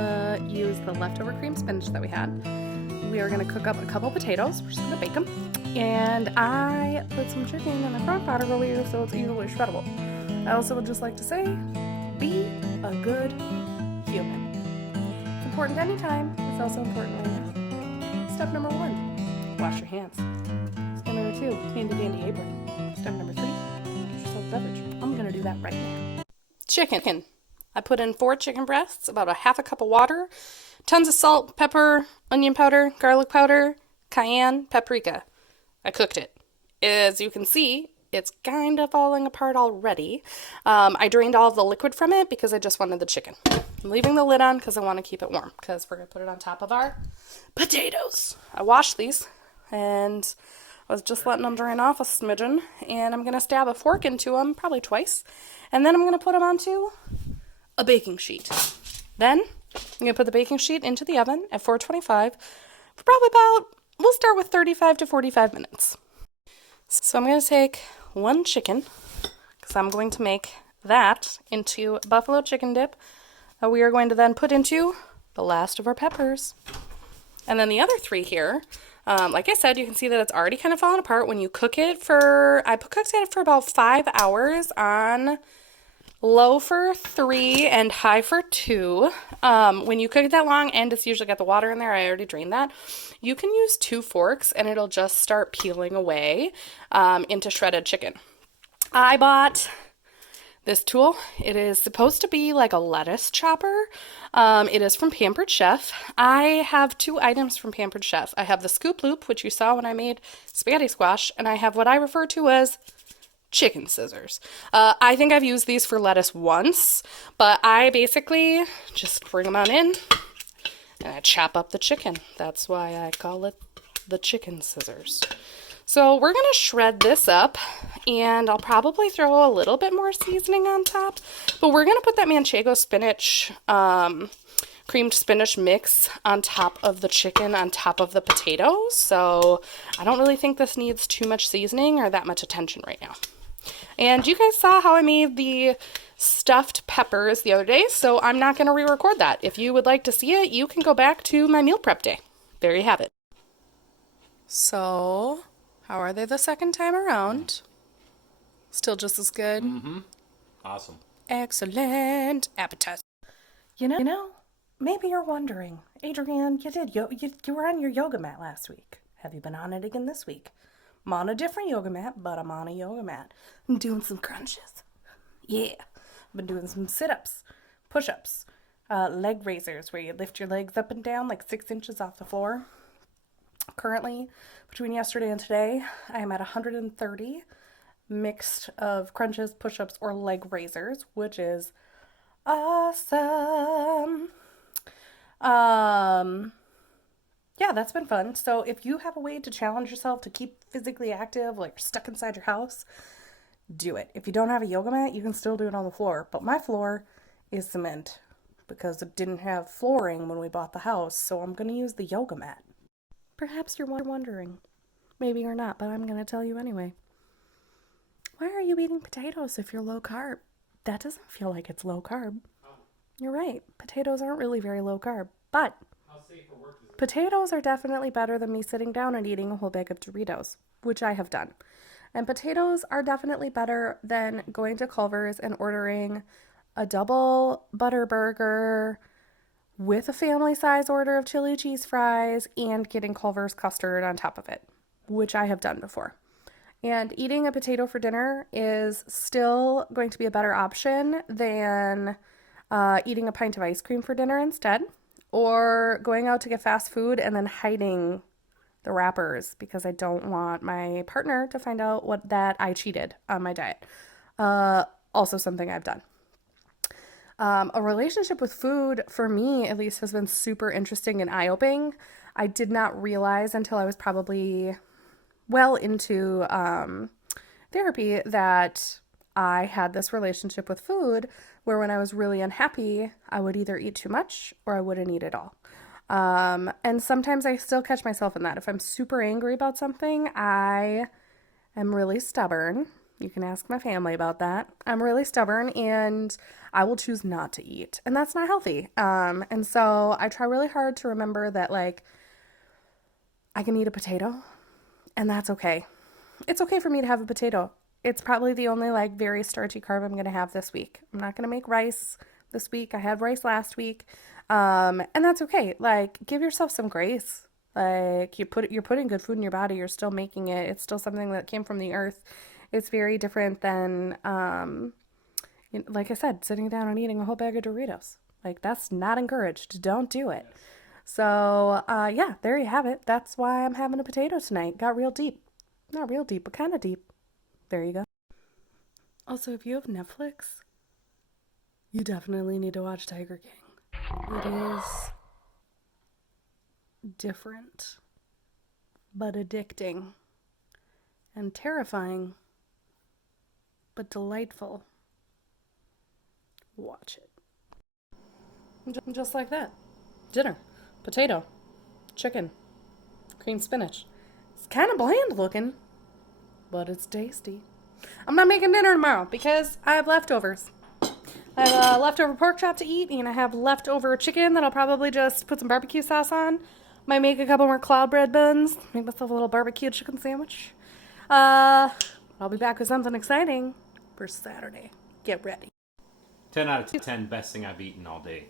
gonna use the leftover cream spinach that we had. We are gonna cook up a couple potatoes. We're just gonna bake them. And I put some chicken in the crock pot earlier so it's easily shreddable. I also would just like to say, be a good human. It's important anytime. It's also important right now. Step number 1, wash your hands. Step number 2, handy dandy apron. Step number 3, get yourself a beverage. I'm gonna do that right now. Chicken. I put in 4 chicken breasts, about a half a cup of water, tons of salt, pepper, onion powder, garlic powder, cayenne, paprika. I cooked it. As you can see, it's kind of falling apart already. I drained all of the liquid from it because I just wanted the chicken. I'm leaving the lid on because I want to keep it warm because we're going to put it on top of our potatoes. I washed these and I was just letting them drain off a smidgen, and I'm going to stab a fork into them probably twice, and then I'm going to put them onto a baking sheet. Then I'm going to put the baking sheet into the oven at 425 for probably we'll start with 35 to 45 minutes. So I'm going to take 1 chicken because I'm going to make that into buffalo chicken dip that we are going to then put into the last of our peppers. And then the other 3 here, like I said, you can see that it's already kind of falling apart when you cook it I cooked it for about 5 hours on low for 3 and high for 2. When you cook it that long and it's usually got the water in there, I already drained that, you can use 2 forks and it'll just start peeling away into shredded chicken. I bought this tool. It is supposed to be like a lettuce chopper. It is from Pampered Chef. I have 2 items from Pampered Chef. I have the scoop loop, which you saw when I made spaghetti squash, and I have what I refer to as chicken scissors. I think I've used these for lettuce once, but I basically just bring them on in and I chop up the chicken. That's why I call it the chicken scissors. So we're going to shred this up, and I'll probably throw a little bit more seasoning on top, but we're going to put that manchego spinach, creamed spinach mix on top of the chicken, on top of the potatoes. So I don't really think this needs too much seasoning or that much attention right now. And you guys saw how I made the stuffed peppers the other day, so I'm not going to re-record that. If you would like to see it, you can go back to my meal prep day. There you have it. So, how are they the second time around? Still just as good? Mm-hmm. Awesome. Excellent. Appetizer. You know, maybe you're wondering, Adrianne, you were on your yoga mat last week. Have you been on it again this week? I'm on a different yoga mat, but I'm on a yoga mat. I'm doing some crunches. Yeah. I've been doing some sit-ups, push-ups, leg raisers where you lift your legs up and down like 6 inches off the floor. Currently, between yesterday and today, I am at 130 mixed of crunches, push-ups, or leg raisers, which is awesome. Yeah, that's been fun. So if you have a way to challenge yourself to keep physically active, like you're stuck inside your house, do it. If you don't have a yoga mat, you can still do it on the floor. But my floor is cement because it didn't have flooring when we bought the house. So I'm going to use the yoga mat. Perhaps you're wondering. Maybe you're not, but I'm going to tell you anyway. Why are you eating potatoes if you're low carb? That doesn't feel like it's low carb. You're right. Potatoes aren't really very low carb. But potatoes are definitely better than me sitting down and eating a whole bag of Doritos, which I have done. And potatoes are definitely better than going to Culver's and ordering a double butter burger with a family size order of chili cheese fries and getting Culver's custard on top of it, which I have done before. And eating a potato for dinner is still going to be a better option than eating a pint of ice cream for dinner instead, or going out to get fast food and then hiding the wrappers because I don't want my partner to find out that I cheated on my diet. Also something I've done. A relationship with food, for me at least, has been super interesting and eye-opening. I did not realize until I was probably well into therapy that I had this relationship with food where when I was really unhappy, I would either eat too much or I wouldn't eat at all. And sometimes I still catch myself in that. If I'm super angry about something, I am really stubborn You can ask my family about that. I'm really stubborn and I will choose not to eat. And that's not healthy. And so I try really hard to remember that, like, I can eat a potato and that's okay. It's okay for me to have a potato. It's probably the only, like, very starchy carb I'm going to have this week. I'm not going to make rice this week. I had rice last week. And that's okay. Like, give yourself some grace. Like, you're putting good food in your body. You're still making it. It's still something that came from the earth. It's very different than, like I said, sitting down and eating a whole bag of Doritos. Like, that's not encouraged. Don't do it. So, yeah, there you have it. That's why I'm having a potato tonight. Got real deep. Not real deep, but kind of deep. There you go. Also, if you have Netflix, you definitely need to watch Tiger King. It is different, but addicting, and terrifying, but delightful. Watch it. Just like that. Dinner. Potato. Chicken. Cream spinach. It's kind of bland looking, but it's tasty. I'm not making dinner tomorrow because I have leftovers. I have a leftover pork chop to eat, and I have leftover chicken that I'll probably just put some barbecue sauce on. Might make a couple more cloud bread buns. Make myself a little barbecue chicken sandwich. I'll be back with something exciting for Saturday. Get ready. 10 out of 10 best thing I've eaten all day.